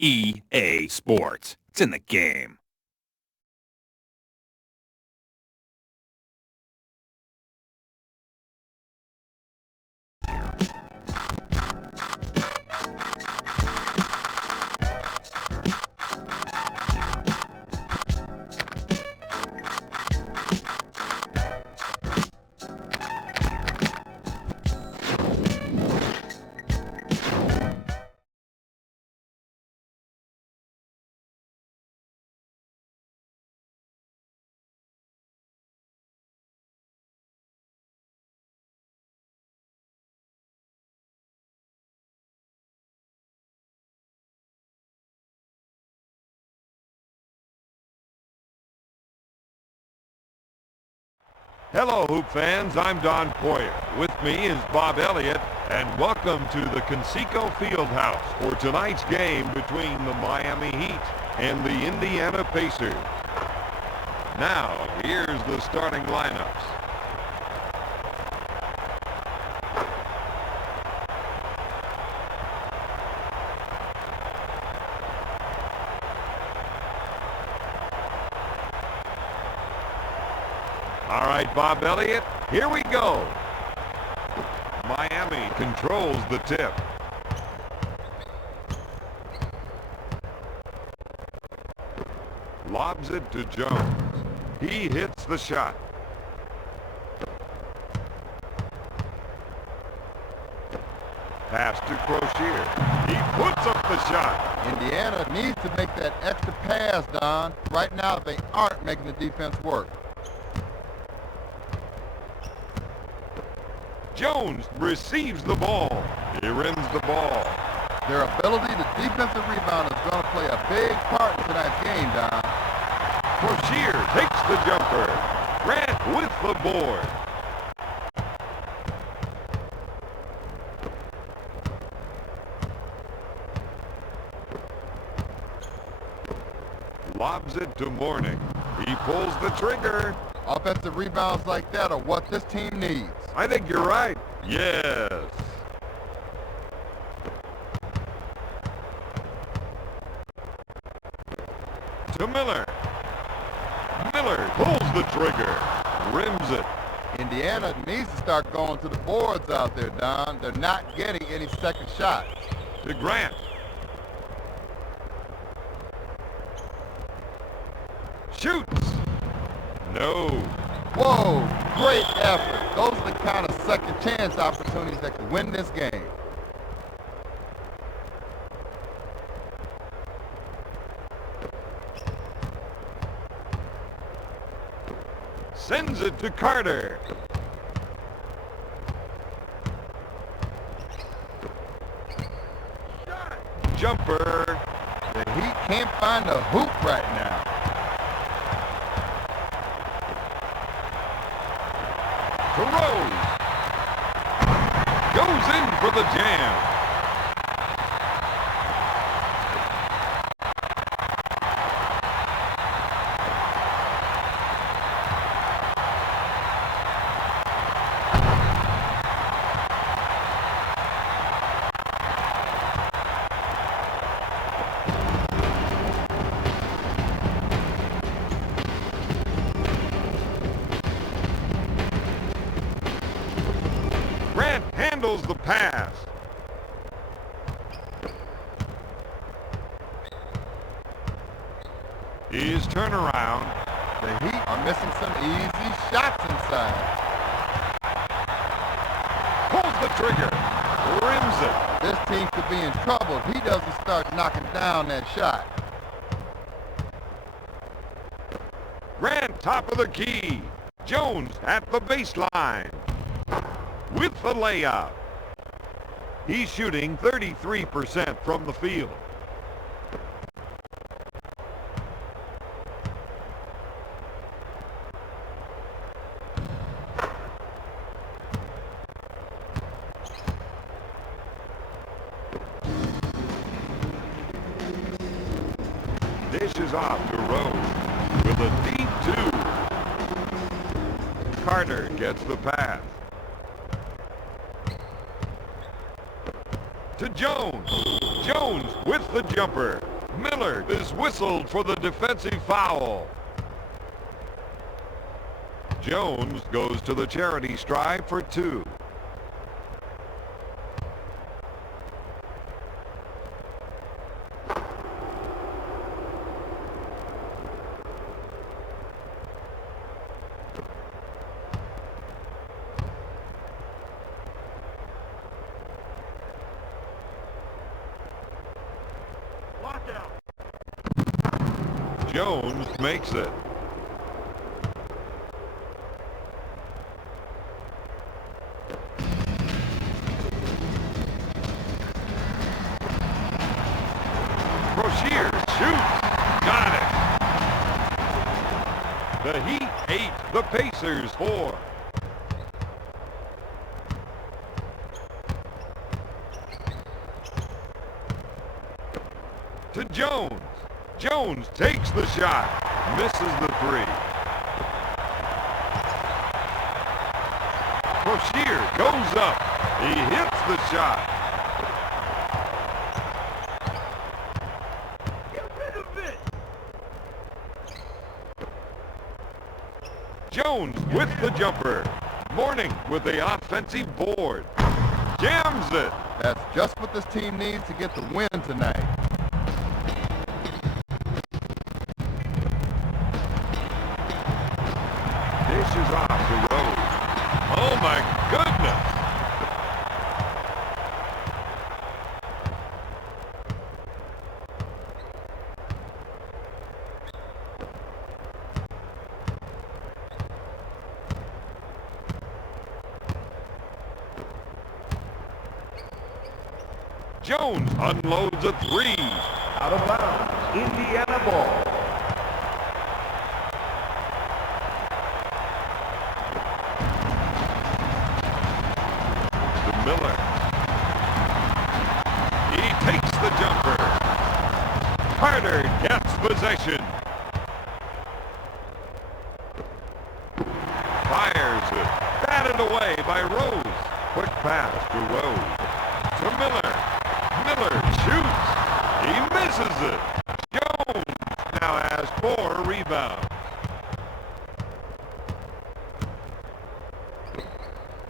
EA Sports. It's in the game. Hello, Hoop fans. I'm Don Poyer. With me is Bob Elliott, and welcome to the Conseco Fieldhouse for tonight's game between the Miami Heat and the Indiana Pacers. Now, here's the starting lineups. All right, Bob Elliott, here we go. Miami controls the tip. Lobs it to Jones. He hits the shot. Pass to Crocier. He puts up the shot. Indiana needs to make that extra pass, Don. Right now, they aren't making the defense work. Jones receives the ball. He rims the ball. Their ability to defensive rebound is going to play a big part in tonight's game, Don. Crocier takes the jumper. Grant with the board. Lobs it to Mourning. He pulls the trigger. Offensive rebounds like that are what this team needs. I think you're right. Yes. To Miller. Miller pulls the trigger. Rims it. Indiana needs to start going to the boards out there, Don. They're not getting any second shots. To Grant. Shoots. No. Whoa, great effort. Those are the kind of second chance opportunities that can win this game. Sends it to Carter. Jumper. The Heat can't find a hoop right now. To Rose. Goes in for the jam. Grant handles the pass. His turnaround. The Heat are missing some easy shots inside. Pulls the trigger. Rims it. This team could be in trouble if he doesn't start knocking down that shot. Grant top of the key. Jones at the baseline. With the layup. He's shooting 33% from the field. Dishes off to Rose with a deep two. Carter gets the pass. To Jones. Jones with the jumper. Miller is whistled for the defensive foul. Jones goes to the charity stripe for 2. Jones makes it. Broshier shoots. Got it. The Heat 8, the Pacers 4. To Jones. Jones takes the shot, misses the 3. Broshier goes up. He hits the shot. Jones with the jumper. Mourning with the offensive board. Jams it. That's just what this team needs to get the win tonight. Dishes off the road. Oh my goodness! Jones unloads a 3. Out of bounds. Indiana ball. Miller. He takes the jumper. Carter gets possession. Fires it. Batted away by Rose. Quick pass to Rose. To Miller. Miller shoots. He misses it. Jones now has 4 rebounds.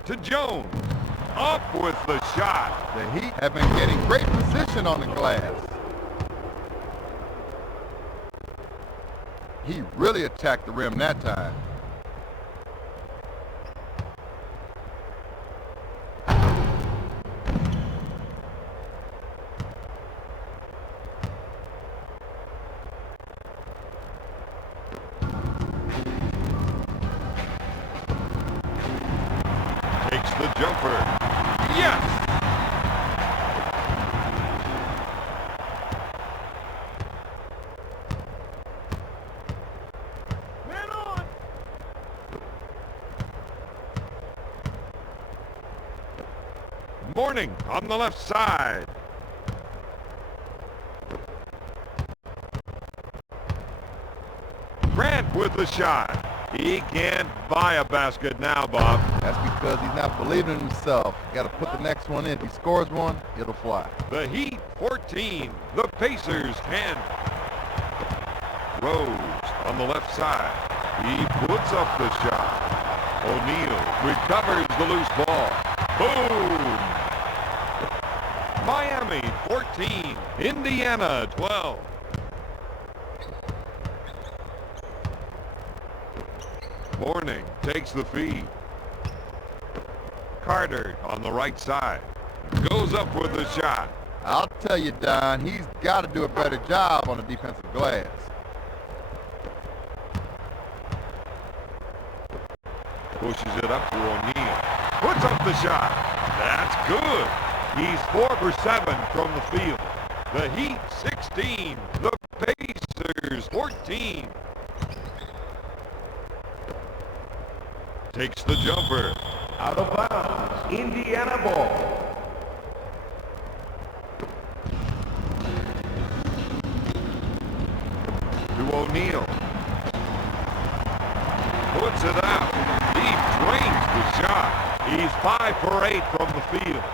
To Jones. Up with the shot. The Heat have been getting great position on the glass. He really attacked the rim that time. Takes the jumper. Yes! Man on! Mourning on the left side. Grant with the shot. He can't buy a basket now, Bob. That's because he's not believing in himself. Got to put the next one in. If he scores one, it'll fly. The Heat 14, the Pacers 10. Rose on the left side. He puts up the shot. O'Neal recovers the loose ball. Boom! Miami 14, Indiana 12. Mourning takes the feed. Carter on the right side. Goes up with the shot. I'll tell you, Don, he's got to do a better job on the defensive glass. Pushes it up for O'Neal. Puts up the shot. That's good. He's 4 for 7 from the field. The Heat 16. The Pacers 14. Takes the jumper. Out of bounds. Indiana ball. To O'Neal. Puts it out. He drains the shot. He's 5 for 8 from the field.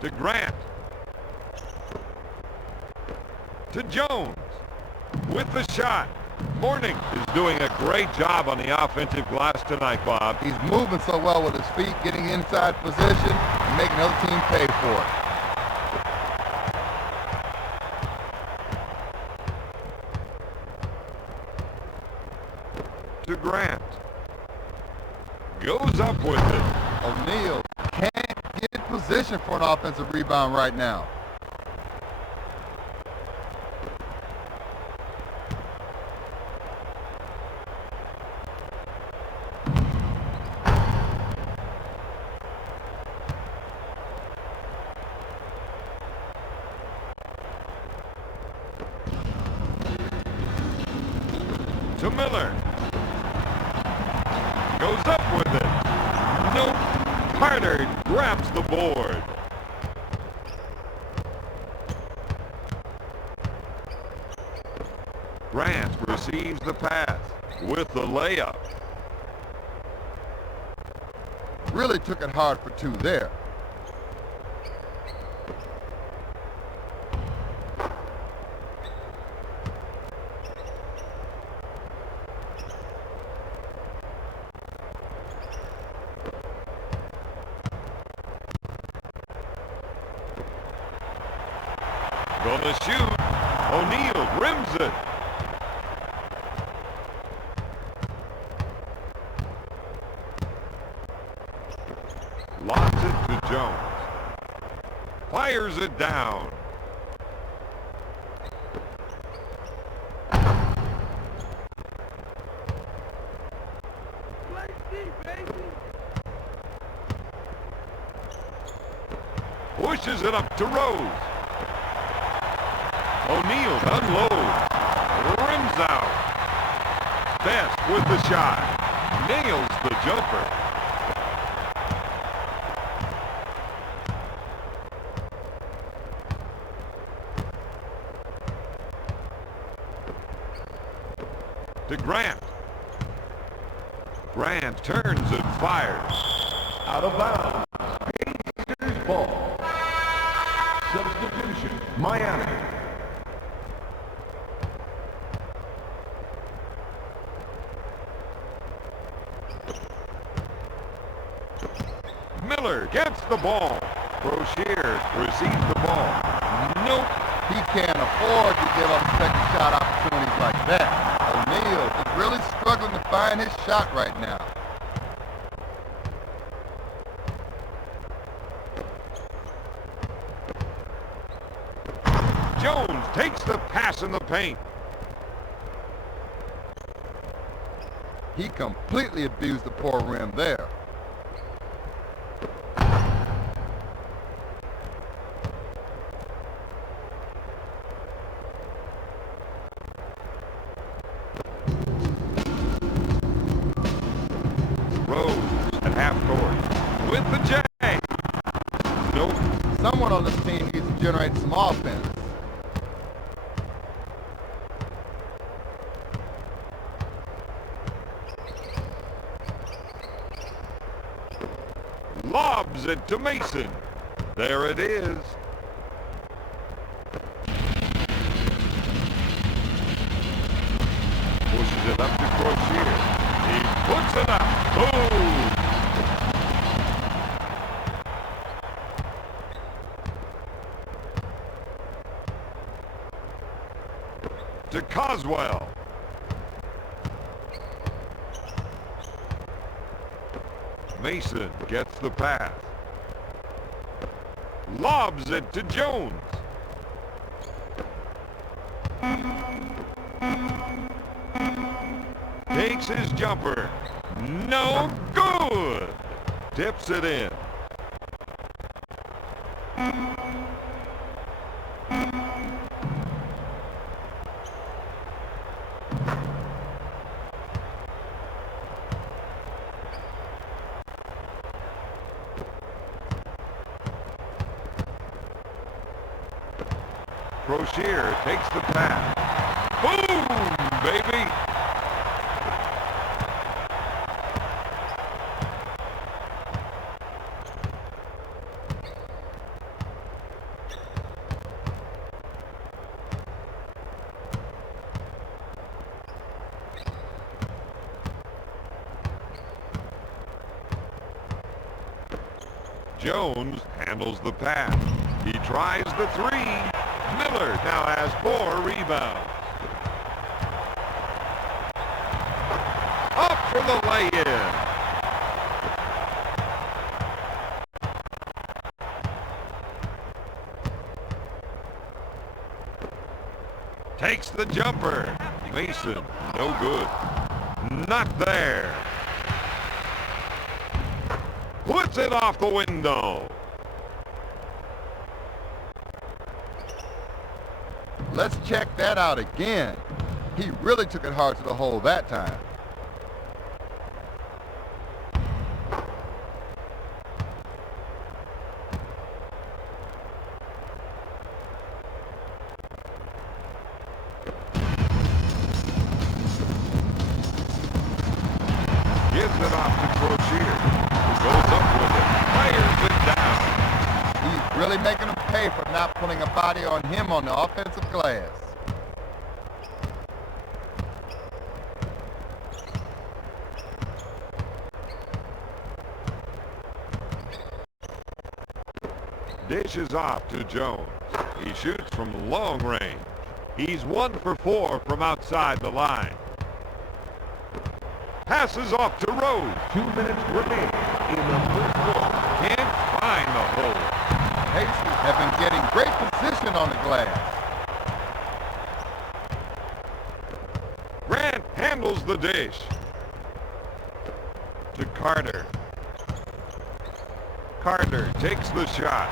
To Grant. To Jones. With the shot. Morning is doing a great job on the offensive glass tonight, Bob. He's moving so well with his feet, getting inside position, and making the other team pay for it. To Grant. Goes up with it. O'Neal can't get in position for an offensive rebound right now. To Miller. Goes up with it. Nope. Carter grabs the board. Grant receives the pass with the layup. Really took it hard for two there. Gonna shoot. O'Neal rims it. Lobs it to Jones. Fires it down. Pushes it up to Rose. O'Neal unloads. Rims out. Best with the shot. Nails the jumper. To Grant. Grant turns and fires. Out of bounds. Pacers ball. Substitution, Miami. Miller gets the ball. Broshier receives the ball. Nope. He can't afford to give up second shot opportunities like that. O'Neal is really struggling to find his shot right now. Jones takes the pass in the paint. He completely abused the poor rim there. Rose at half court with the J. Nope. Someone on this team needs to generate some offense. Lobs it to Mason. There it is. Pushes it up to Broshier. He puts it up. Boom! To Coswell. Mason gets the pass. Lobs it to Jones. Takes his jumper. No good. Tips it in. Broshier takes the pass. Boom, baby! Jones handles the pass. He tries the three. Miller now has 4 rebounds. Up for the lay-in. Takes the jumper. Mason, no good. Not there. Puts it off the window. Let's check that out again. He really took it hard to the hole that time. Gives it off to Crozier. Goes up with it. Fires it down. He's really making him pay for not putting a body on him on the offensive glass. Dishes off to Jones. He shoots from long range. He's 1 for 4 from outside the line. Passes off to Rose. 2 minutes remaining in the first quarter. Can't find the hole. Pacers have been getting great position on the glass. Grant handles the dish. To Carter. Carter takes the shot.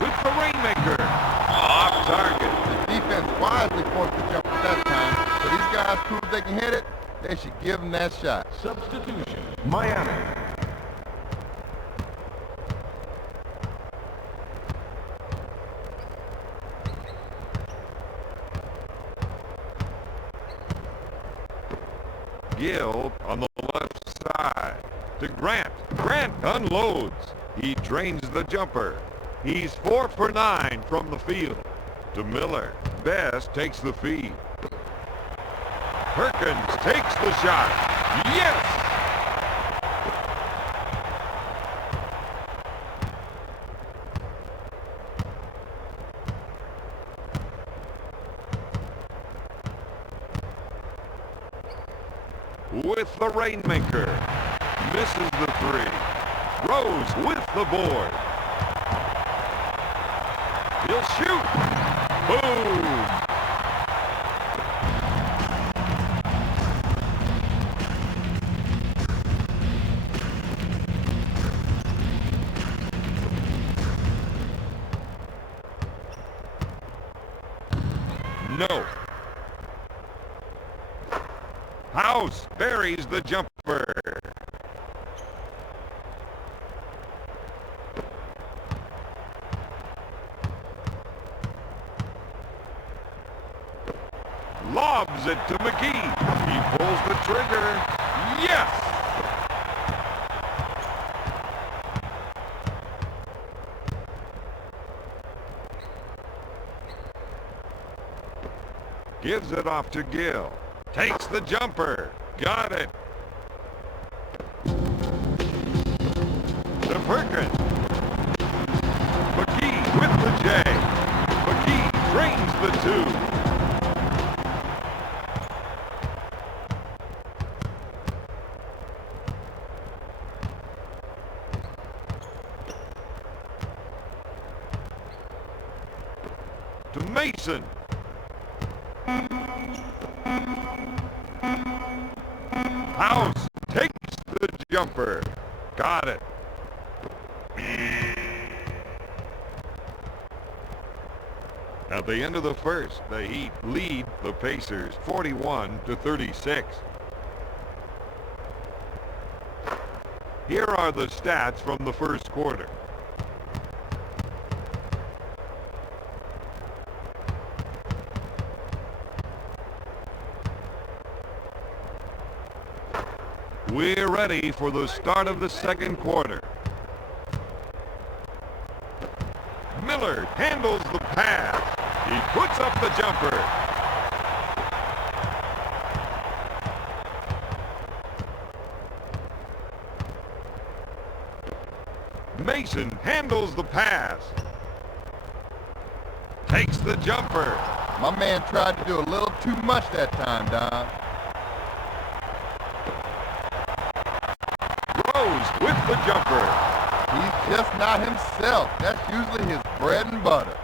With the rainmaker. Off target. The defense wisely forced the jumper that time, so these guys prove they can hit it. They should give him that shot. Substitution. Miami. Gill on the left side. To Grant. Grant unloads. He drains the jumper. He's 4 for 9 from the field. To Miller. Best takes the feed. Perkins takes the shot. Yes! With the rainmaker. Misses the 3. Rose with the board. He'll shoot. Boom! No. House buries the jumper. Lobs it to McGee. He pulls the trigger. Yes! Gives it off to Gill. Takes the jumper. Got it. To Perkins. McGee with the J. McGee drains the 2. To Mason. House takes the jumper. Got it. At the end of the first, the Heat lead the Pacers 41-36. Here are the stats from the first quarter. We're ready for the start of the second quarter. Miller handles the pass. He puts up the jumper. Mason handles the pass. Takes the jumper. My man tried to do a little too much that time, Don. Rose with the jumper. He's just not himself. That's usually his bread and butter.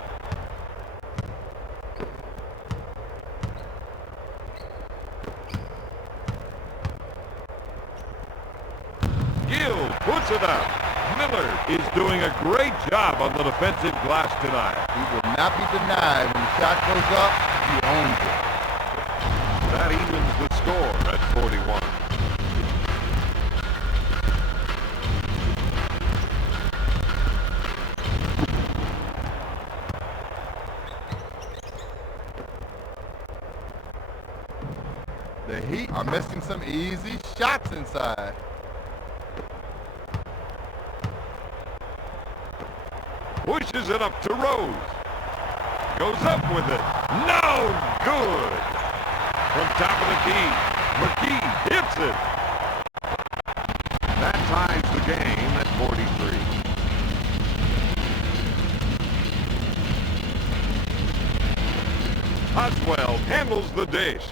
Gill puts it up. Miller is doing a great job on the defensive glass tonight. He will not be denied when the shot goes up. He owns it. That evens the score at 41. The Heat are missing some easy shots inside. Pushes it up to Rose. Goes up with it. No good. From top of the key. McKee hits it. That ties the game at 43. Oswald handles the dish.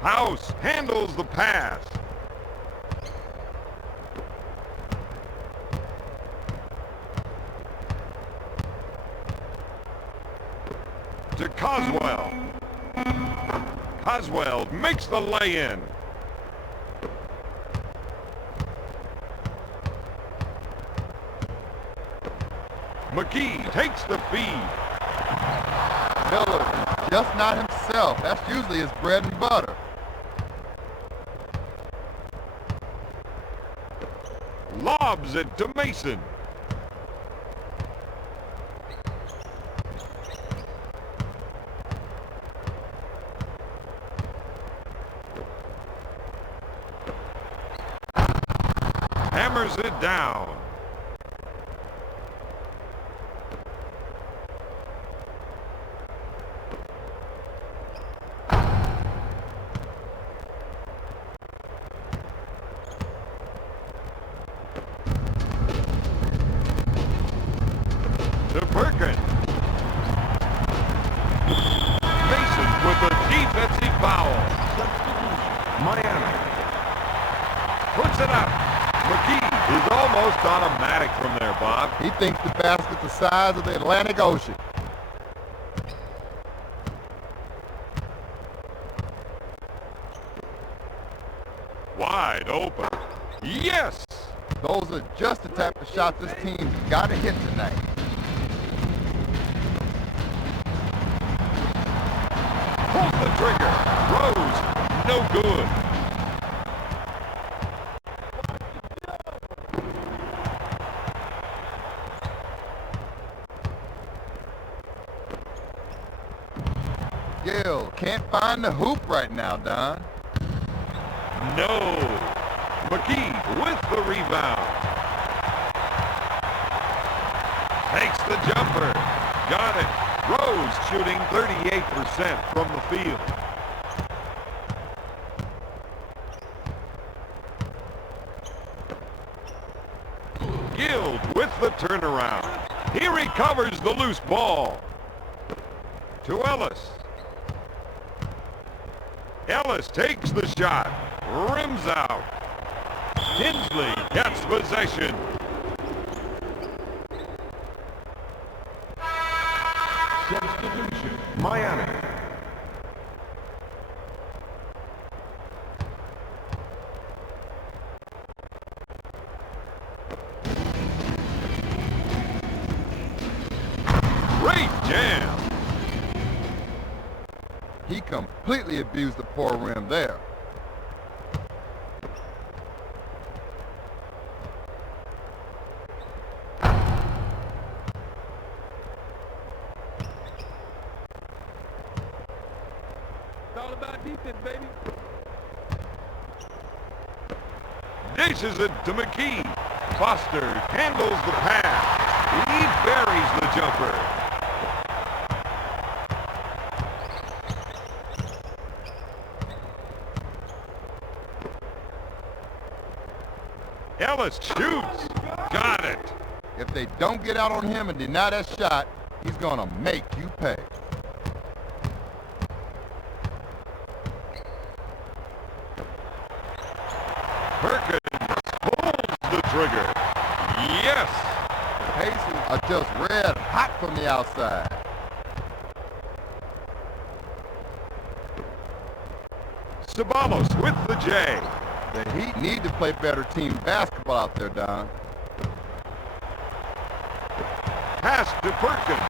House handles the pass. To Coswell. Coswell makes the lay-in. McKee takes the feed. Miller is just not himself. That's usually his bread and butter. Lobs it to Mason. Hammers it down. To Perkins. Mason with a defensive foul. Miami. Puts it up. McKee is almost automatic from there, Bob. He thinks the basket's the size of the Atlantic Ocean. Wide open. Yes! Those are just the type of shots this team's got to hit tonight. Pulls the trigger. Rose, no good. Gill can't find the hoop right now, Don. No. McKee with the rebound. Takes the jumper. Got it. Rose shooting 38% from the field. Gill with the turnaround. He recovers the loose ball. To Ellis. Ellis takes the shot. Rims out. Tinsley gets possession. Substitution. Miami. Great jam. He completely abused the poor rim there. It's all about defense, baby. Dishes it to McKee. Foster handles the pass. He buries the jumper. Ellis shoots. Got it. If they don't get out on him and deny that shot, he's gonna make you pay. Perkins pulls the trigger. Yes! The Pacers are just red hot from the outside. Sabalos with the J. The Heat need to play better team basketball out there, Don. Pass to Perkins.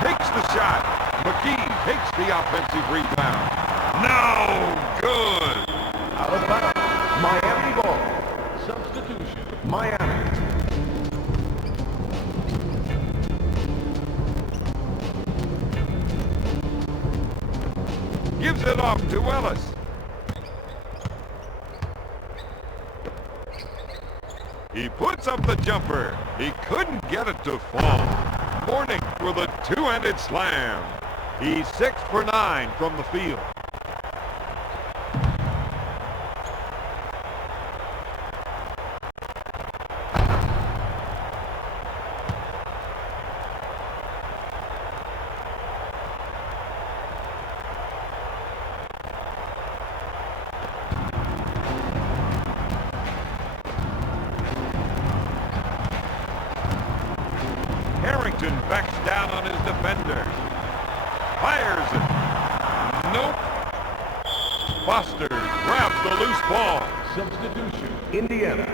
Takes the shot. McKee takes the offensive rebound. No good. Out of bounds. Miami ball. Substitution. Miami. Gives it off to Ellis. He puts up the jumper. He couldn't get it to fall. Mourning with a two-handed slam. He's 6 for 9 from the field. Harrington backs down on his defender. Fires it. Nope. Foster grabs the loose ball. Substitution. Indiana.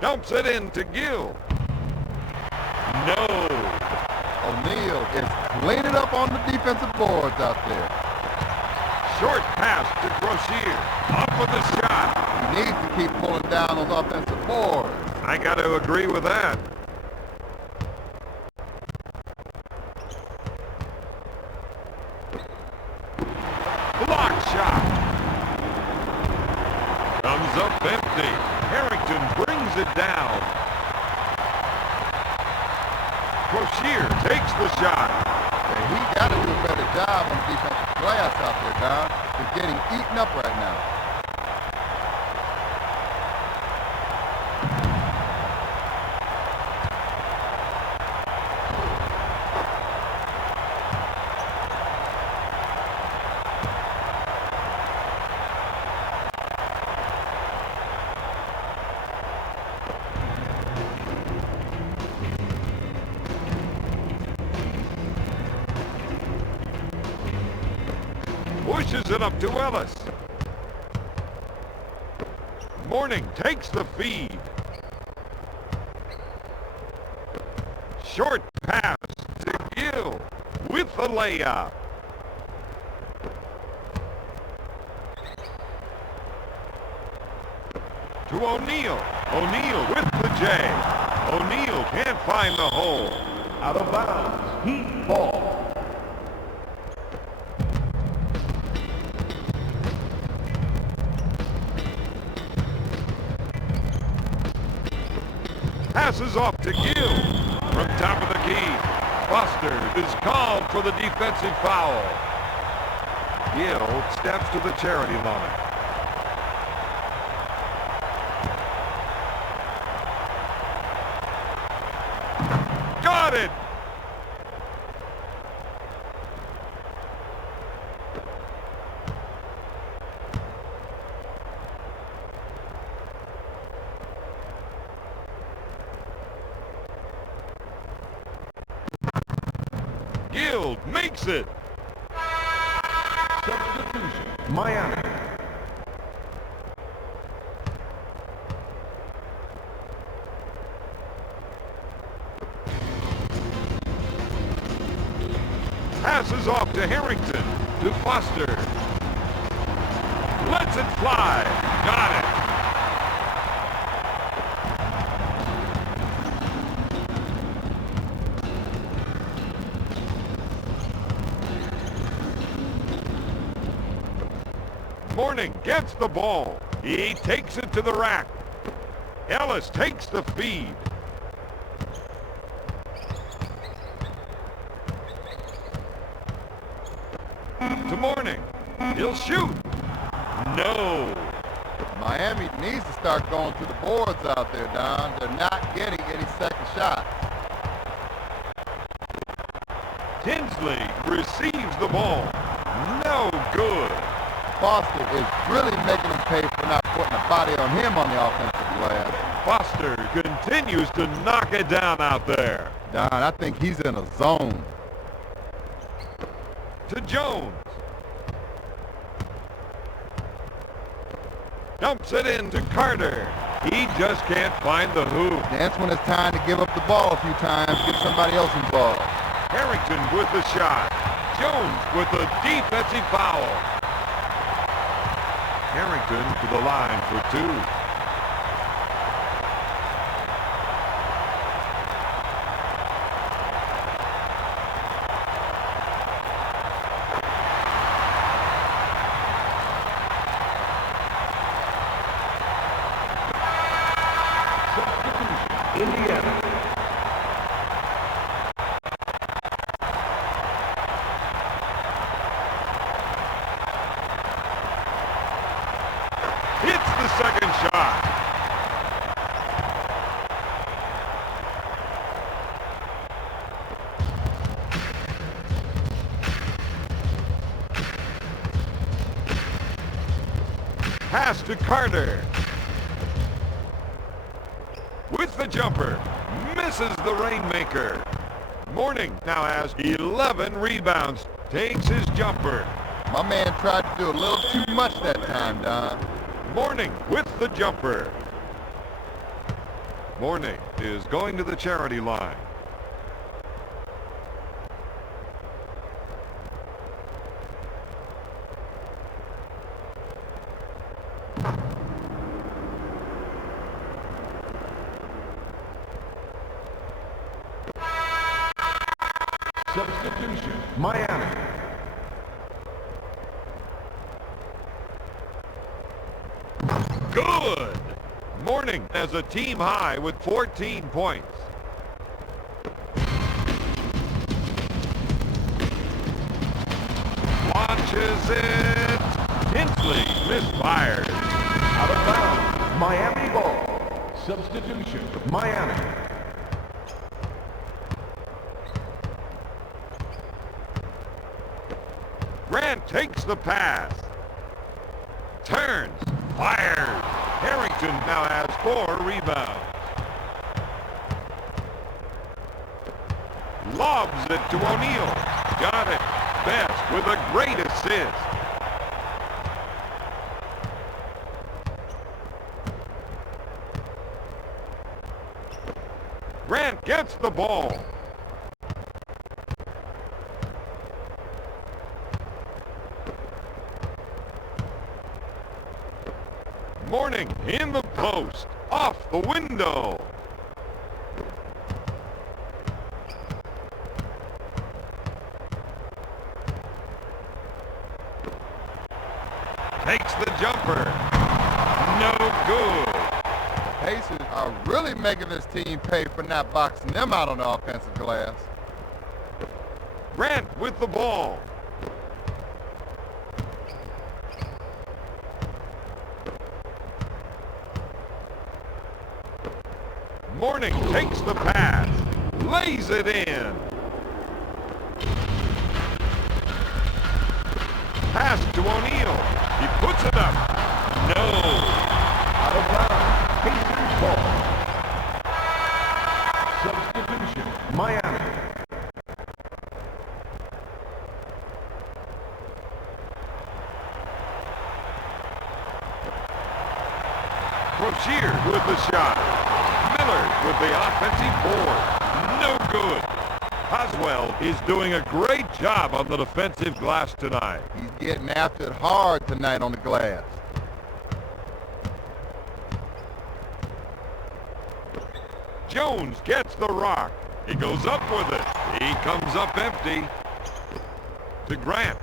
Dumps it in to Gill. No. O'Neal is cleaning up on the defensive boards out there. Short pass to Crocier. Up with the shot. He needs to keep pulling down those offensive boards. I got to agree with that. Block shot. Comes up empty. Harrington brings it down. Crocier takes the shot. And he got to do a better job on the defensive glass out there, Don. He's getting eaten up right now. Pushes it up to Ellis. Mourning takes the feed. Short pass to Gill with the layup. To O'Neal. O'Neal with the J. O'Neal can't find the hole. Out of bounds. Heat ball. Passes off to Gill. From top of the key. Foster is called for the defensive foul. Gill steps to the charity line. Got it! Gill makes it. Substitution. Miami. Passes off to Harrington. To Foster. Lets it fly. Got it. Mourning gets the ball. He takes it to the rack. Ellis takes the feed. To Morning. He'll shoot. No. Miami needs to start going to the boards out there, Don. They're not getting any second shots. Tinsley receives the ball. No good. Foster is really making him pay for not putting a body on him on the offensive glass. Foster continues to knock it down out there. Don, I think he's in a zone. To Jones. Dumps it in to Carter. He just can't find the hoop. That's when it's time to give up the ball a few times, get somebody else involved. Harrington with the shot. Jones with a defensive foul. Harrington to the line for two. Indiana. Hits the second shot. Pass to Carter. With the jumper, misses the rainmaker. Morning now has 11 rebounds, takes his jumper. My man tried to do a little too much that time, Don. Morning with the jumper. Morning is going to the charity line. Substitution. Miami. Good! Morning has a team high with 14 points. Launches it. Tinsley misfires. Out of bounds. Miami ball. Substitution. Miami. Grant takes the pass. Turns. Fires. Harrington now has 4 rebounds. Lobs it to O'Neal. Got it. Best with a great assist. Grant gets the ball. Morning in the post. Off the window. Takes the jumper. No good. Pacers are really making this team pay for not boxing them out on the offensive glass. Grant with the ball. Morning takes the pass. Lays it in. Pass to O'Neal. He puts it up. No. Out of bounds. Pacers ball. Substitution. Miami. Rozier with the shot. Miller with the offensive board. No good. Oswell is doing a great job on the defensive glass tonight. He's getting after it hard tonight on the glass. Jones gets the rock. He goes up with it. He comes up empty. To Grant.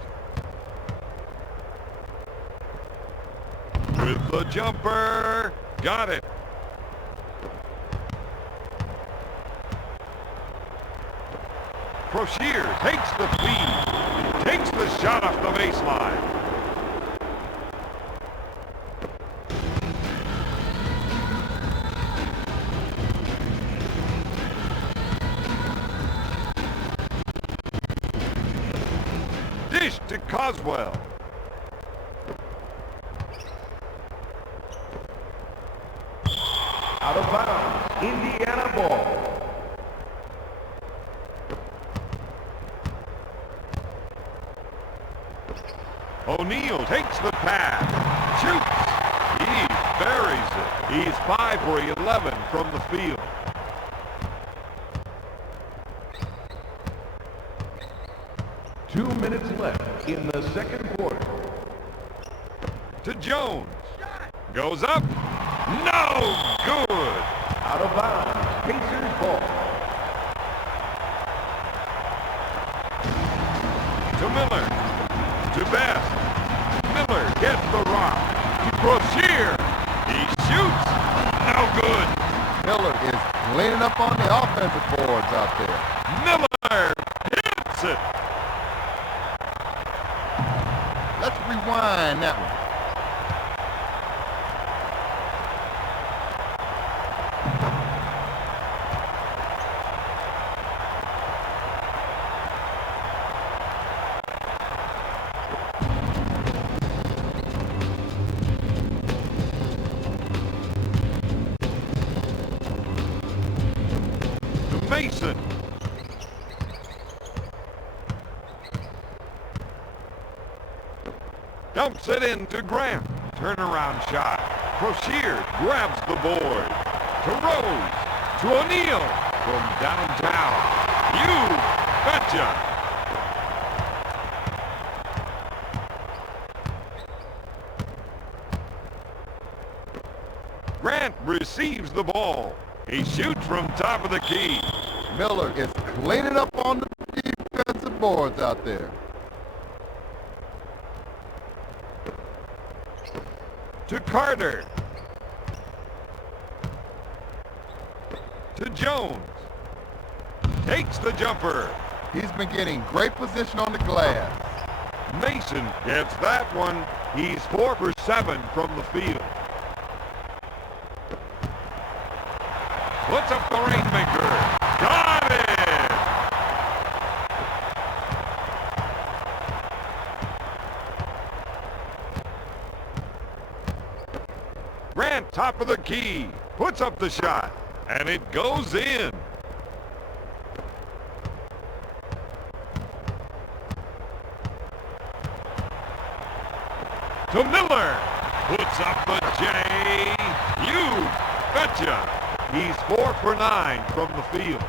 With the jumper. Got it. Rozier takes the feed. Takes takes the shot off the baseline. Dish to Coswell. Out of bounds. Indiana ball. O'Neal takes the pass. Shoots. He buries it. He's 5 for 11 from the field. Two minutes left in the second quarter. To Jones. Goes up. No good. Out of bounds. Pacers ball. To Miller. To Best. Miller gets the rock. To Broshier. He shoots. No good. Miller is cleaning up on the offensive boards out there. Miller hits it. Let's rewind that one. Mason. Dumps it into Grant. Turnaround shot. Broshier grabs the board. To Rose. To O'Neal. From downtown. You betcha. Grant receives the ball. He shoots from top of the key. Miller is cleaning up on the defensive boards out there. To Carter. To Jones. Takes the jumper. He's been getting great position on the glass. Mason gets that one. He's 4 for 7 from the field. Puts up the rainmaker. Got it! Grant, top of the key. Puts up the shot. And it goes in. To Miller. Puts up the J. You betcha. He's 4 for 9 from the field.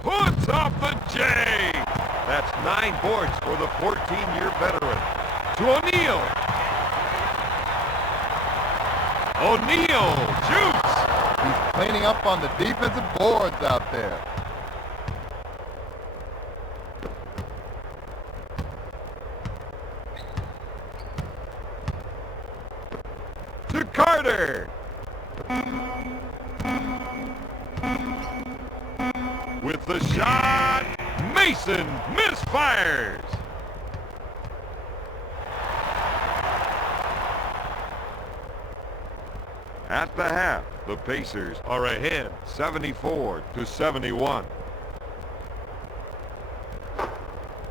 Puts up the J. That's 9 boards for the 14-year veteran. To O'Neal. O'Neal shoots. He's cleaning up on the defensive boards out there. To Carter. With the shot, Mason misfires. At the half, the Pacers are ahead 74-71.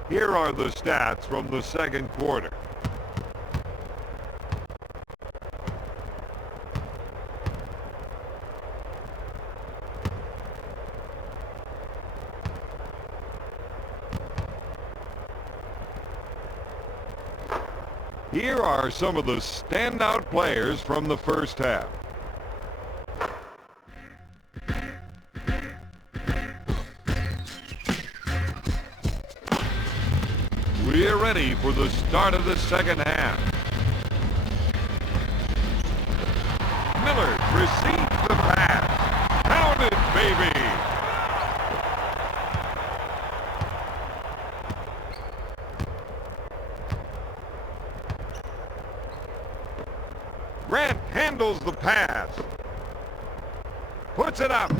Here are the stats from the second quarter. Here are some of the standout players from the first half. We're ready for the start of the second half. Miller receives the pass. Count it, baby! Grant handles handles the pass. Puts it up.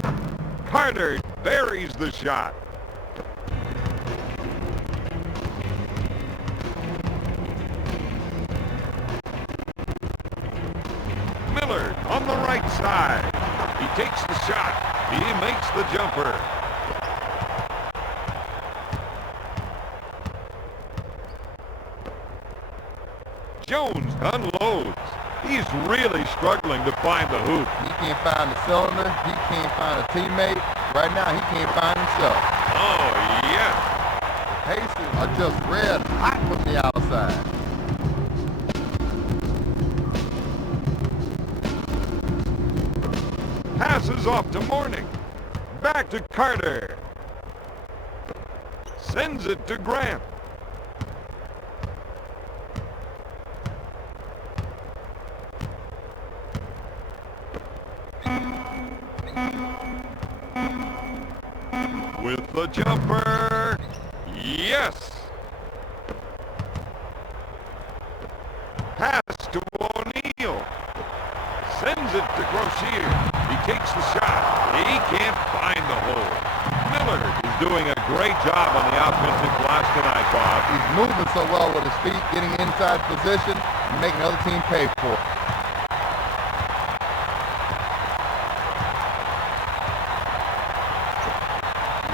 Carter buries the shot. Miller on the right side. He takes the shot. He makes the jumper. Jones unloads. He's really struggling to find the hoop. He can't find the cylinder. He can't find a teammate. Right now, he can't find himself. Oh, yes. The Pacers are just red hot from the outside. Passes off to Mourning. Back to Carter. Sends it to Grant. With the jumper. Yes. Pass to O'Neal. Sends it to Grossier. He takes the shot. He can't find the hole. Miller is doing a great job on the offensive glass tonight, Bob. He's moving so well with his feet, getting inside position, and making the other team pay for it.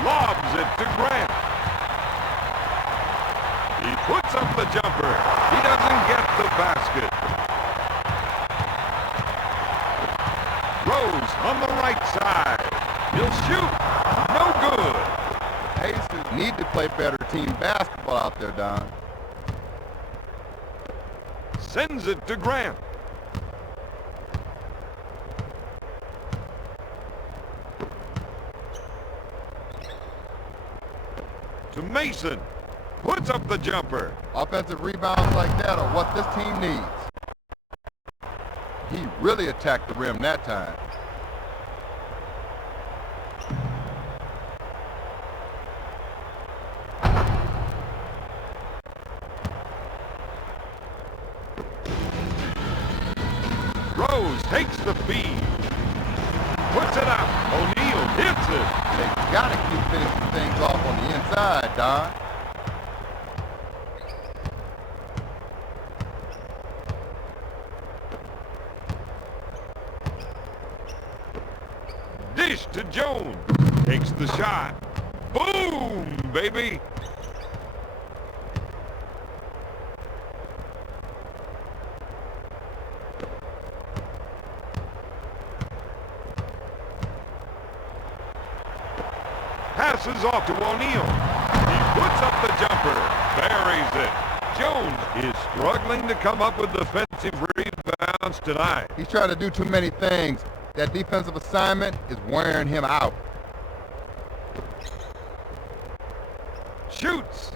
Lobs it to Grant. He puts up the jumper. He doesn't get the basket. Rose on the right side. He'll shoot. No good. Pacers need to play better team basketball out there, Don. Sends it to Grant. To Mason. Puts up the jumper. Offensive rebounds like that are what this team needs. He really attacked the rim that time. Rose takes the feed. Puts it up. O'Neal hits it. They gotta keep finishing things off on the inside, Don. Dish to Jones. Takes the shot. Boom, baby. Passes off to O'Neal. He puts up the jumper. Buries it. Jones is struggling to come up with defensive rebounds tonight. He's trying to do too many things. That defensive assignment is wearing him out. Shoots.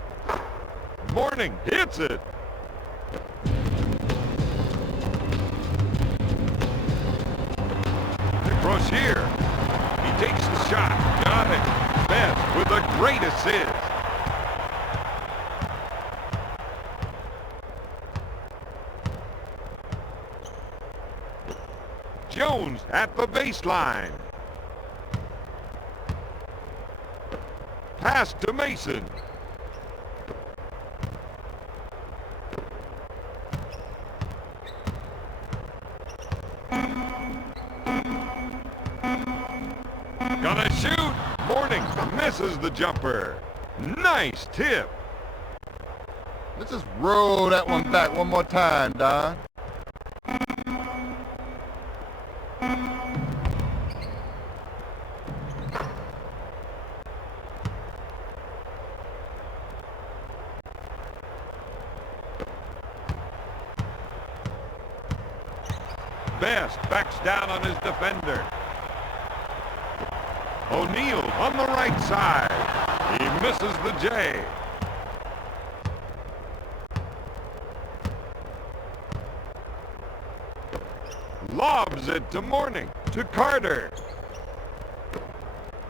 Mourning hits it. To Grossier. He takes the shot. Got it. Best with a great assist. Jones at the baseline. Pass to Mason. Gonna shoot. Mourning misses the jumper. Nice tip. Let's just roll that one back one more time, Don. Best backs down on his defender. O'Neal on the right side. He misses the J. Lobs it to Mourning. To Carter.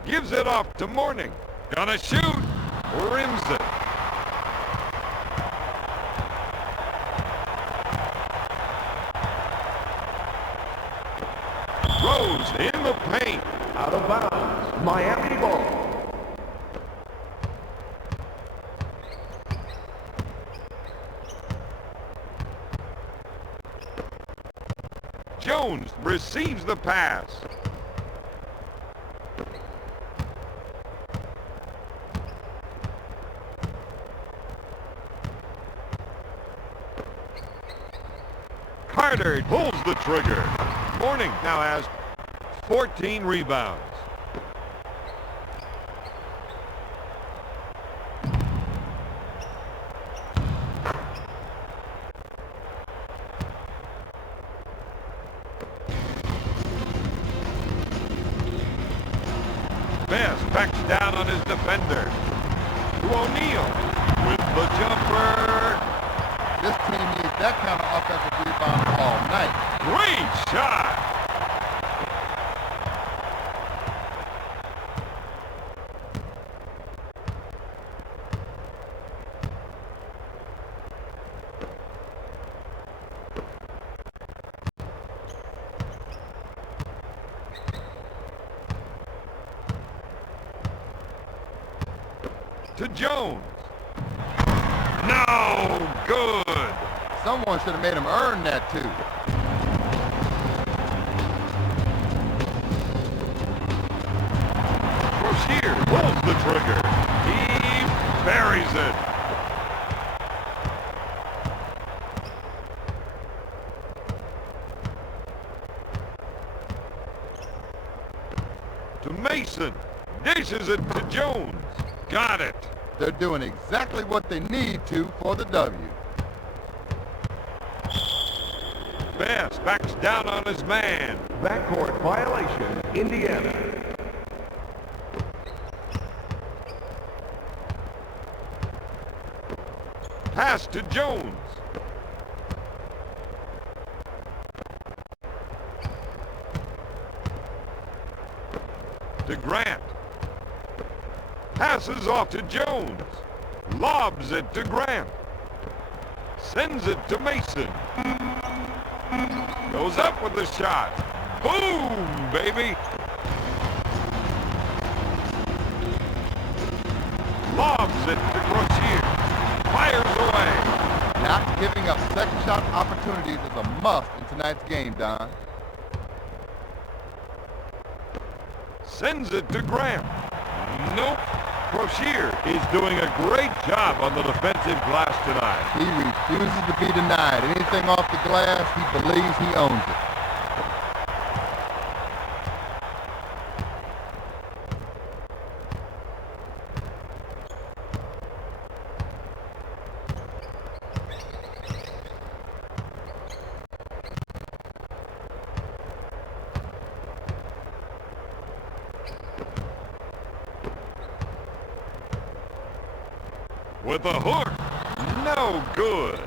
Gives it off to Mourning. Gonna shoot. Rims it. Rose in the paint. Out of bounds. Miami ball. Jones receives the pass. Carter pulls the trigger. Corning now has 14 rebounds. Best backs down on his defender. To O'Neal with the jumper. This team needs that kind of offensive rebound all night. Great shot. To Jones. No good. Someone should have made him earn that too. Rozier pulls the trigger. He buries it. To Mason. Dishes it to Jones. Got it. They're doing exactly what they need to for the W. Best backs down on his man. Backcourt violation. Indiana. Pass to Jones. To Grant. Passes off to Jones. Lobs it to Grant. Sends it to Mason. Goes up with the shot. Boom, baby. Lobs it to Rozier. Fires away. Not giving up second shot opportunities is a must in tonight's game, Don. Sends it to Grant. Nope. Rozier is doing a great job on the defensive glass tonight. He refuses to be denied. Anything off the glass, he believes he owns it. With a hook. No good.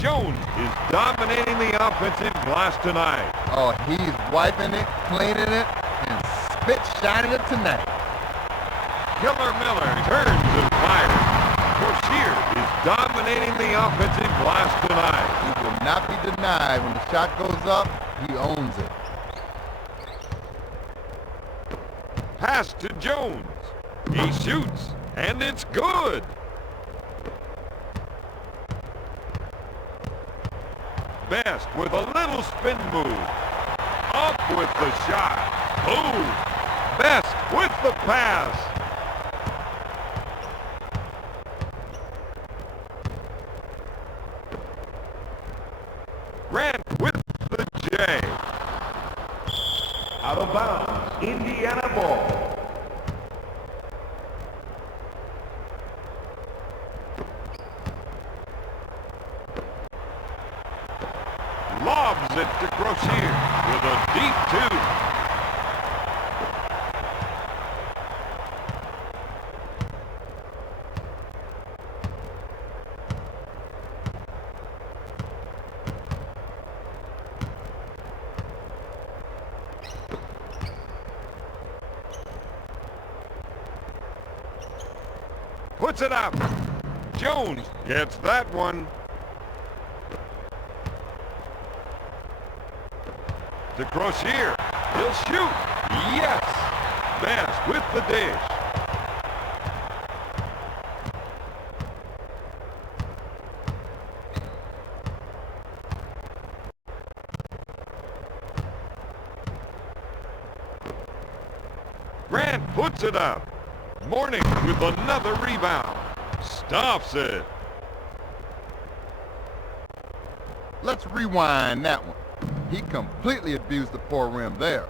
Jones is dominating the offensive glass tonight. Oh, he's wiping it, cleaning it, and spit shining it tonight. Killer Miller turns and fires. Rozier is dominating the offensive glass tonight. He will not be denied. When the shot goes up, he owns it. Pass to Jones. He shoots, and it's good. Best with a little spin move. Up with the shot. Boom. Best with the pass. Grant with the J. Out of bounds. Indiana ball. Lobs it to Rozier with a deep two. Puts it up. Jones gets that one. To Rozier. He'll shoot. Yes. Best with the dish. Grant puts it up. Morning with another rebound. Stops it. Let's rewind that one. He completely abused the poor rim there.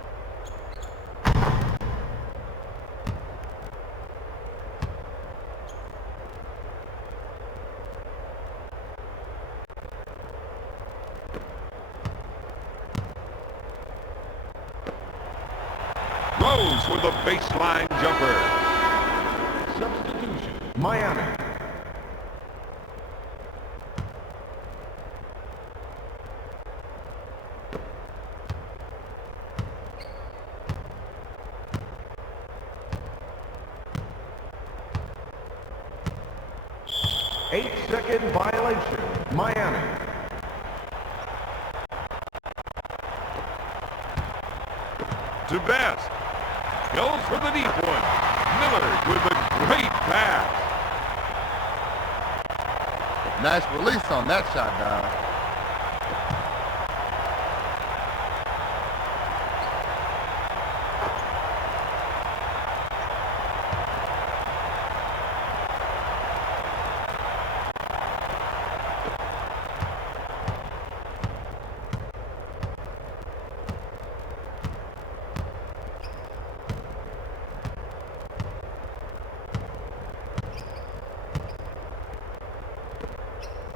Rose with a baseline jumper. Substitution. Miami. Eight-second violation. Miami. To Best. Goes for the deep one. Miller with a great pass. Nice release on that shot, Don.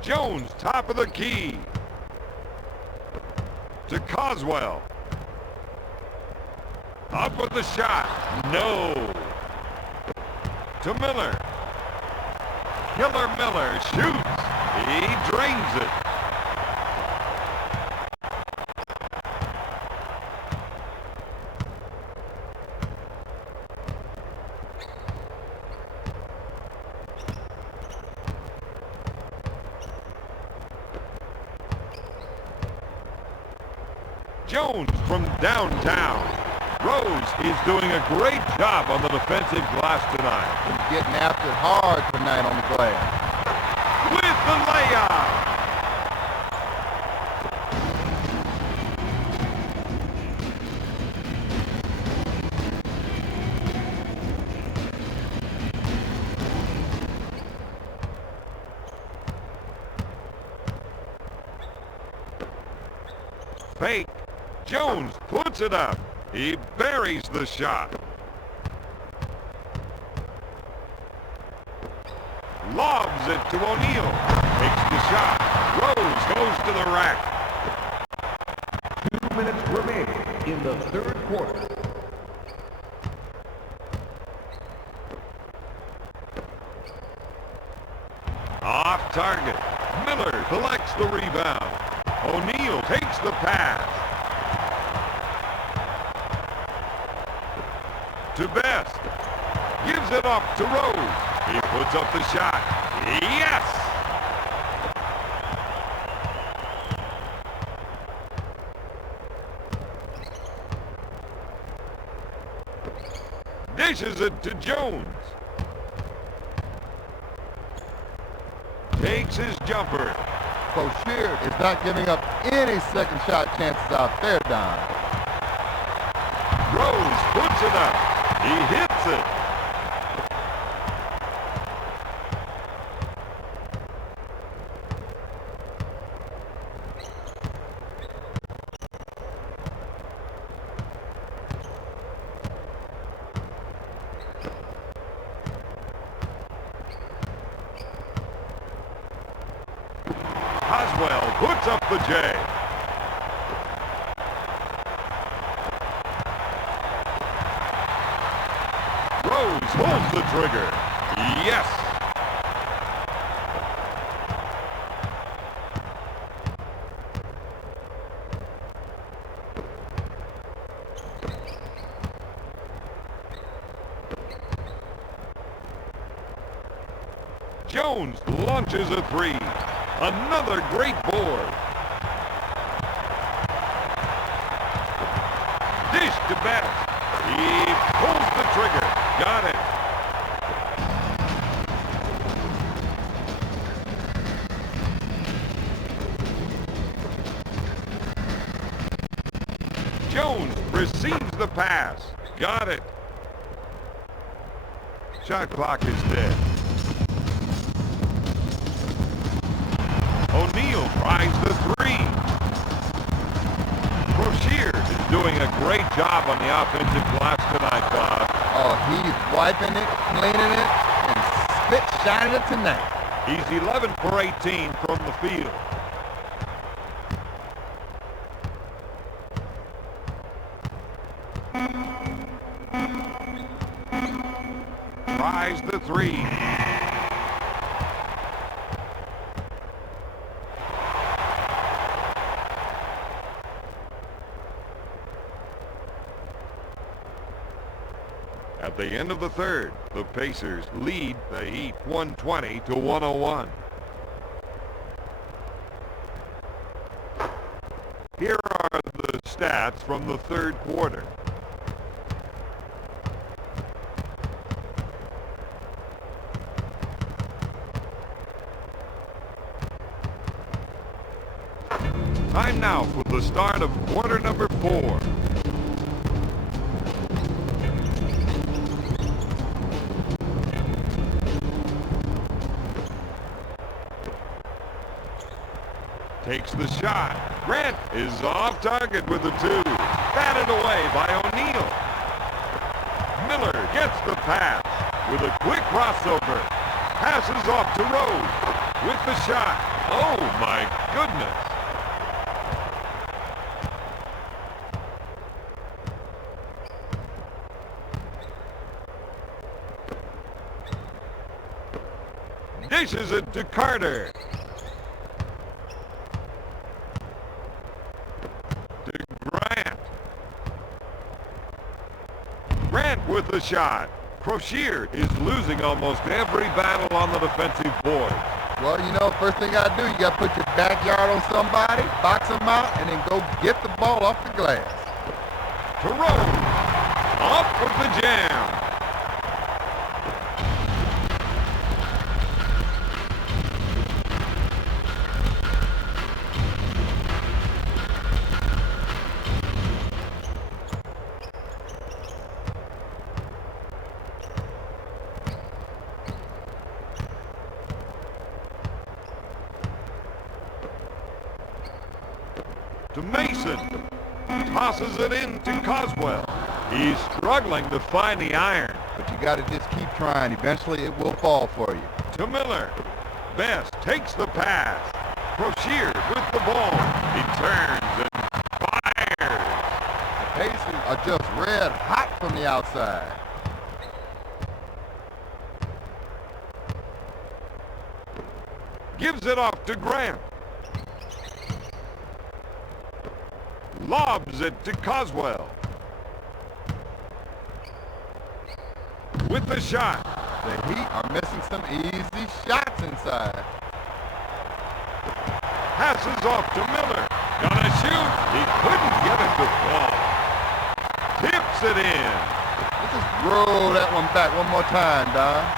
Jones, top of the key. To Coswell. Up with the shot. No. To Miller. Killer Miller shoots. He drains it. Jones from downtown. Rose is doing a great job on the defensive glass tonight. He's getting after it hard tonight on the glass. With the layup. Fake. Jones puts it up. He buries the shot. Lobs it to O'Neal. Takes the shot. Rose goes to the rack. 2 minutes remaining in the third quarter. Off target. Miller collects the rebound. O'Neal takes the pass. To Best. Gives it up to Rose. He puts up the shot. Yes! Dishes it to Jones. Takes his jumper. Boucher is not giving up any second shot chances out there, Don. Rose puts it up. He hits it. Coswell puts up the J. Rose pulls the trigger. Yes! Jones launches a three. Another great board. Wish to best. He pulls the trigger. Got it. Jones receives the pass. Got it. Shot clock is dead. O'Neal tries the three. Broshier is doing a great job on the offensive glass tonight, Bob. Oh, he's wiping it, cleaning it, and spit shining it tonight. He's 11 for 18 from the field. Tries the three. At the end of the third, the Pacers lead the Heat 120 to 101. Here are the stats from the third quarter. Time now for the start of quarter number 4. Takes the shot. Grant is off target with the two. Batted away by O'Neal. Miller gets the pass with a quick crossover. Passes off to Rose with the shot. Oh my goodness. Dishes it to Carter. To Grant. Grant with the shot. Broshier is losing almost every battle on the defensive board. Well, you know, first thing you gotta do, you gotta put your backyard on somebody, box them out, and then go get the ball off the glass. To Rose. Off with the jam. To Mason. Tosses it in to Coswell. He's struggling to find the iron. But you gotta just keep trying. Eventually it will fall for you. To Miller. Best takes the pass. Broshier with the ball. He turns and fires. The Pacers are just red hot from the outside. Gives it off to Grant. Lobs it to Coswell. With the shot. The Heat are missing some easy shots inside. Passes off to Miller. Gonna shoot. He couldn't get it to fall. Tips it in. Let's just roll that one back one more time, Don.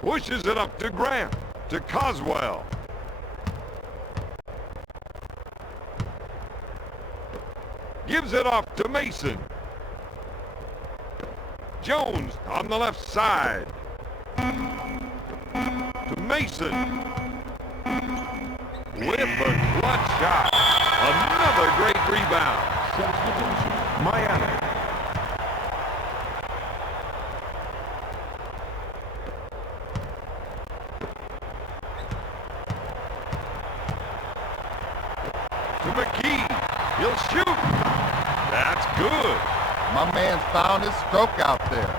Pushes it up to Grant. To Coswell. Gives it off to Mason. Jones on the left side. To Mason. With a clutch shot. Another great rebound. Substitution. Miami. To McKee. He'll shoot. That's good. My man's found his stroke out there.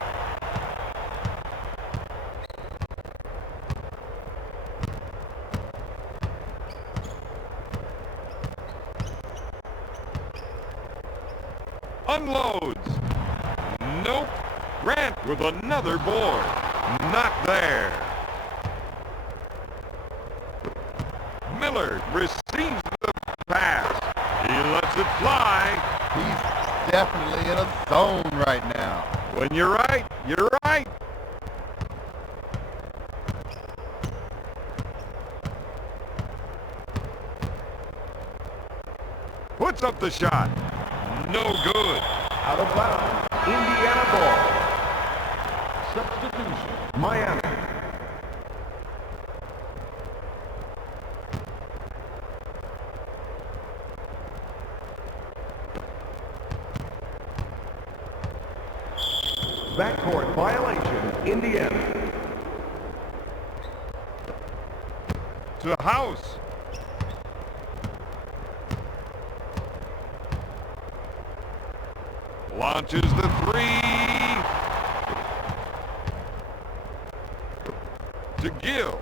Unloads. Nope. Grant with another board. Not there. Miller receives the pass. He lets it fly. He's definitely in a zone right now. When you're right, you're right. Puts up the shot. No good. Out of bounds. Indiana ball. Substitution. Miami. Backcourt violation. Indiana. To House. Launches the three. To Gill.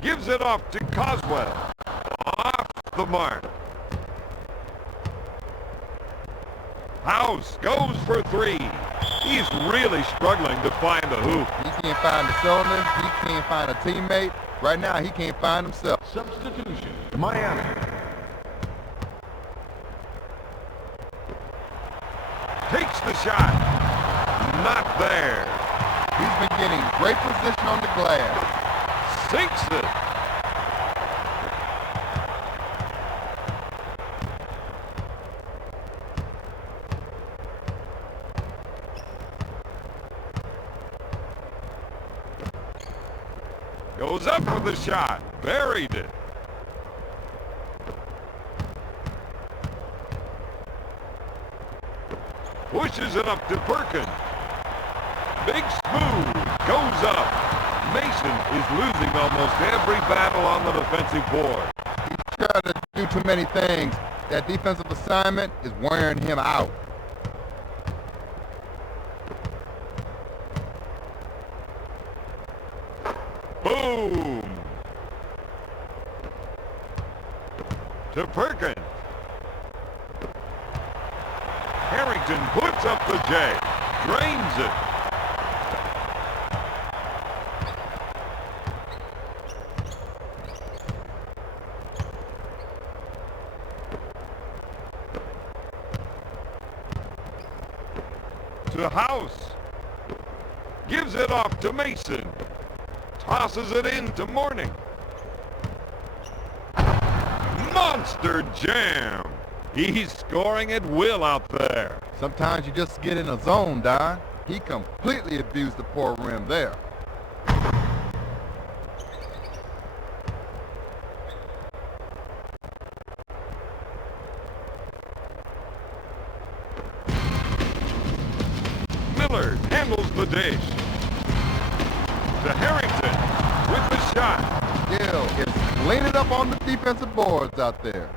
Gives it off to Coswell. Off the mark. House goes for three. He's really struggling to find the hoop. He can't find the cylinder. He can't find a teammate. Right now, he can't find himself. Substitution. Miami. Takes the shot. Not there. He's been getting great position on the glass. Sinks it. Goes up with the shot. Buried it. Pushes it up to Perkins. Big smooth. Goes up. Mason is losing almost every battle on the defensive board. He's trying to do too many things. That defensive assignment is wearing him out. Boom! To Perkins. Harrington puts up the J. Drains it. To House. Gives it off to Mason. Tosses it into Morning. Monster jam. He's scoring at will out there. Sometimes you just get in a zone, Don. He completely abused the poor rim there. Miller handles the dish. To Harrington with the shot. Gill is cleaning up on the defensive boards out there.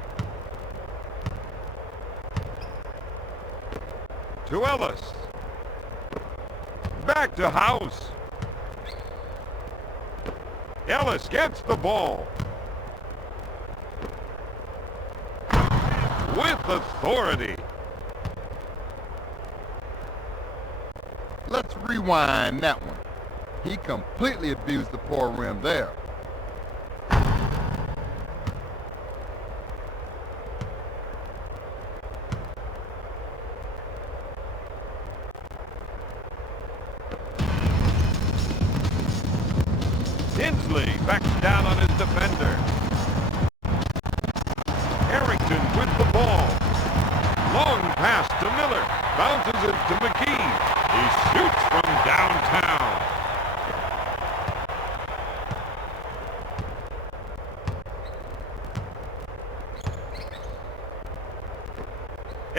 To Ellis. Back to House. Ellis gets the ball. With authority. Let's rewind that one. He completely abused the poor rim there. Tinsley backs down on his defender. Harrington with the ball. Long pass to Miller. Bounces it to McKee. He shoots from downtown.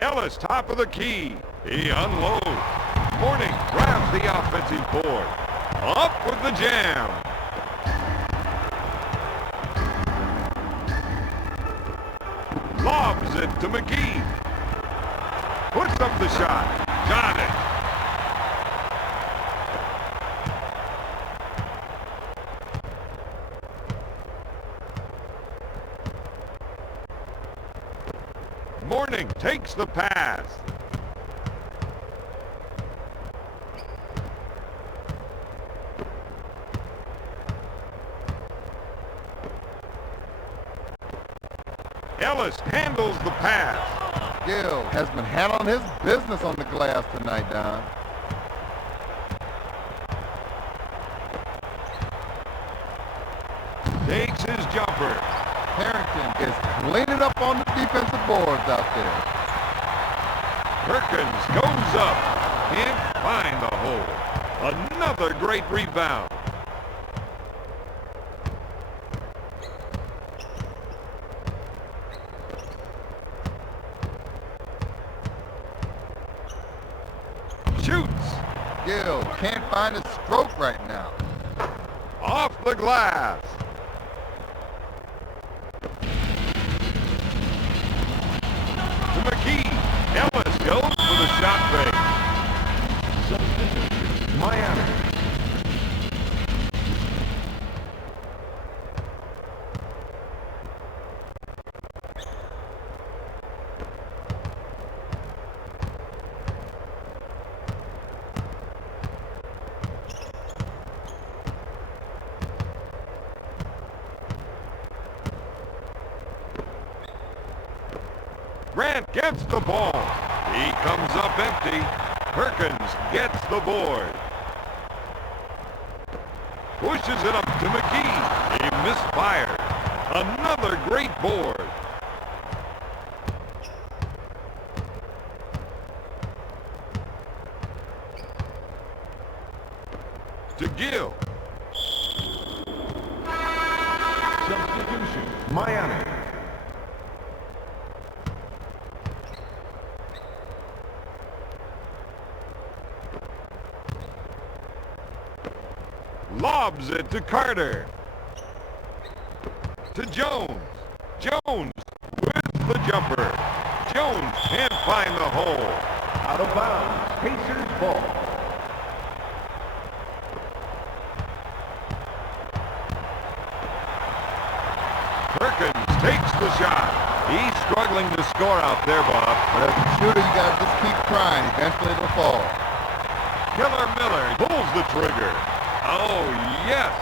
Ellis, top of the key. He unloads. Morning grabs the offensive board. Up with the jam. Lobs it to McGee. Puts up the shot. Got it. Morning takes the pass. Ellis handles the pass. Gill has been handling his business on the glass tonight, Don. Takes his jumper. Harrington is cleaning up on the defensive boards out there. Perkins goes up. Can't find the hole. Another great rebound. Shoots. Gill can't find his stroke right now. Off the glass. To McGee. Ellis goes for the shot fake. Substitution. Miami. Grant gets the ball. He comes up empty. Perkins gets the board. Pushes it up to McGee. He misfired. Another great board. To Gill. Substitution. Miami. Lobs it to Carter. To Jones. Jones with the jumper. Jones can't find the hole. Out of bounds. Pacers ball. Perkins takes the shot. He's struggling to score out there, Bob. But as a shooter, you gotta just keep trying. Eventually it'll fall. Killer Miller pulls the trigger. Oh, yes.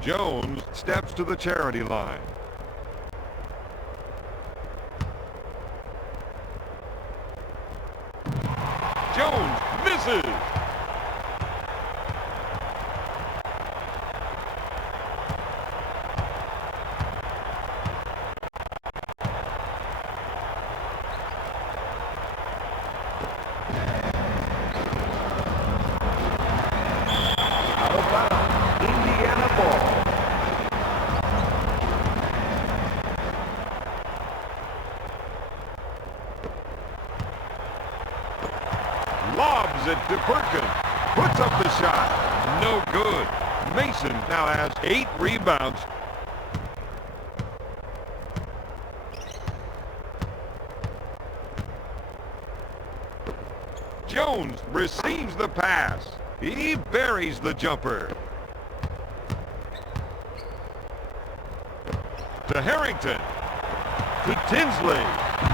Jones steps to the charity line. Jones misses. Out of bounds. Indiana ball. Lobs it to Perkins. Puts up the shot. No good. Mason now has 8 rebounds. Jones receives the pass. He buries the jumper. To Harrington. To Tinsley.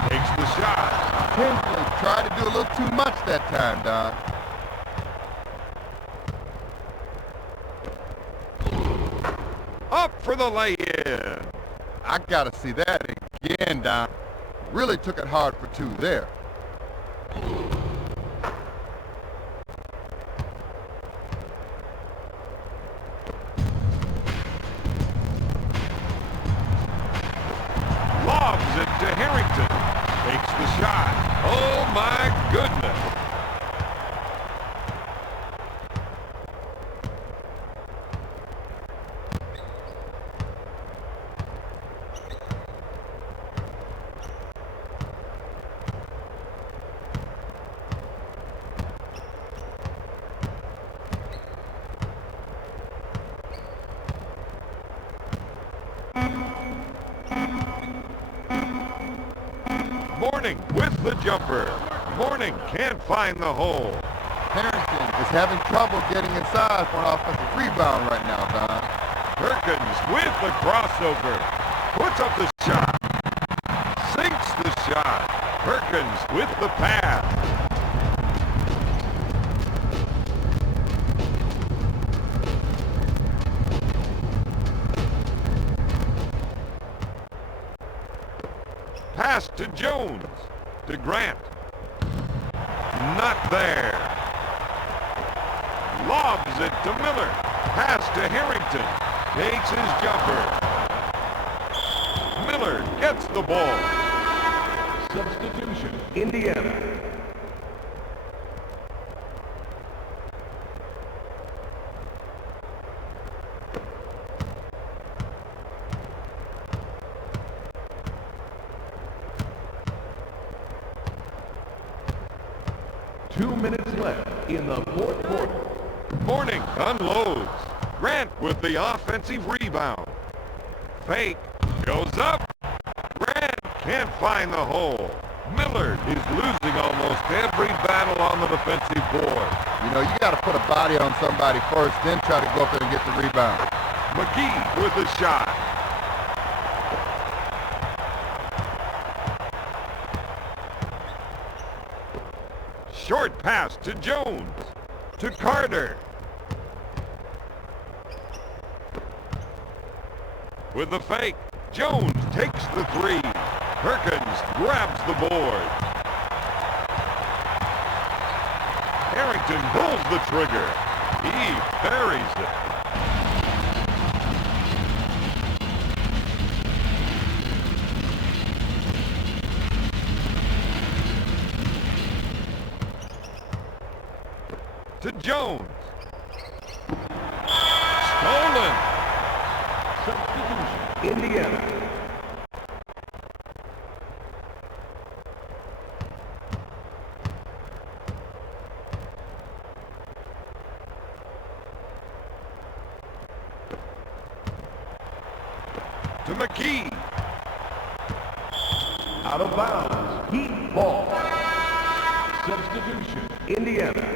Takes the shot. Tinsley tried to do a little too much that time, Don. Up for the lay-in. I gotta see that again, Don. Really took it hard for 2 there. Lobs it to Harrington. Takes the shot. Oh my goodness. Mourning with the jumper. Mourning can't find the hole. Harrington is having trouble getting inside for an offensive rebound right now, Don. Perkins with the crossover. Puts up the shot. Sinks the shot. Perkins with the pass. Pass to Jones. To Grant. Not there. Lobs it to Miller. Pass to Harrington. Takes his jumper. Miller gets the ball. Substitution, Indiana. Two minutes left in the fourth quarter. Mourning unloads. Grant with the offensive rebound. Fake. Goes up. Grant can't find the hole. Miller is losing almost every battle on the defensive board. You know, you got to put a body on somebody first, then try to go up there and get the rebound. McGee with the shot. Short pass to Jones. To Carter. With the fake, Jones takes the three. Perkins grabs the board. Harrington pulls the trigger. He buries it. To Jones. Stolen. Substitution, Indiana. To McGee. Out of bounds, Heat ball. Substitution, Indiana.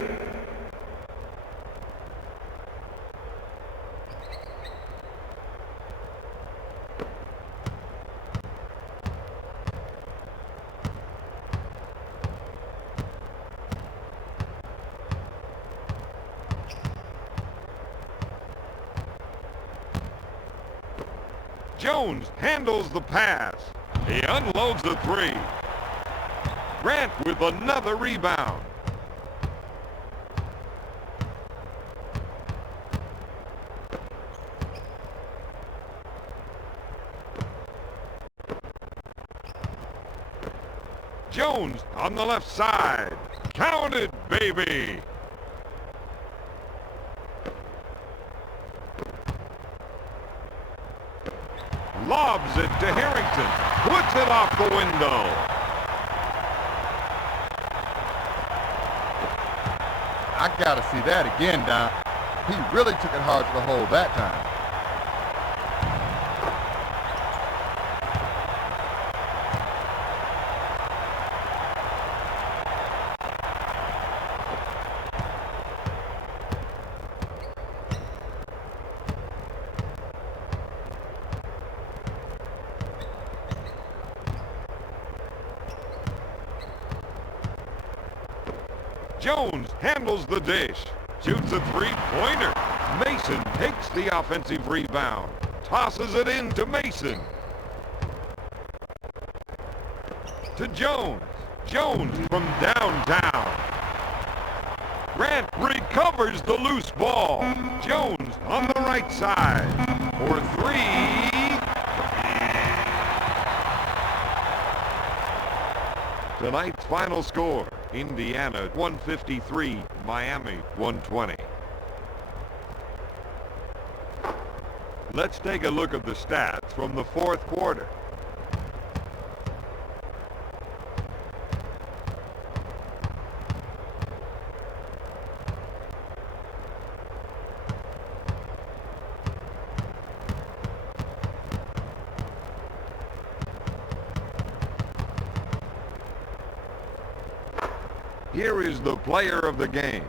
Jones handles the pass. He unloads the three. Grant with another rebound. Jones on the left side. Counted, baby. Lobs it to Harrington. Puts it off the window. I got to see that again, Don. He really took it hard to the hole that time. Jones handles the dish. Shoots a three-pointer. Mason takes the offensive rebound. Tosses it in to Mason. To Jones. Jones from downtown. Grant recovers the loose ball. Jones on the right side. For three. Tonight's final score, Indiana 153, Miami 120. Let's take a look at the stats from the fourth quarter. Here is the player of the game.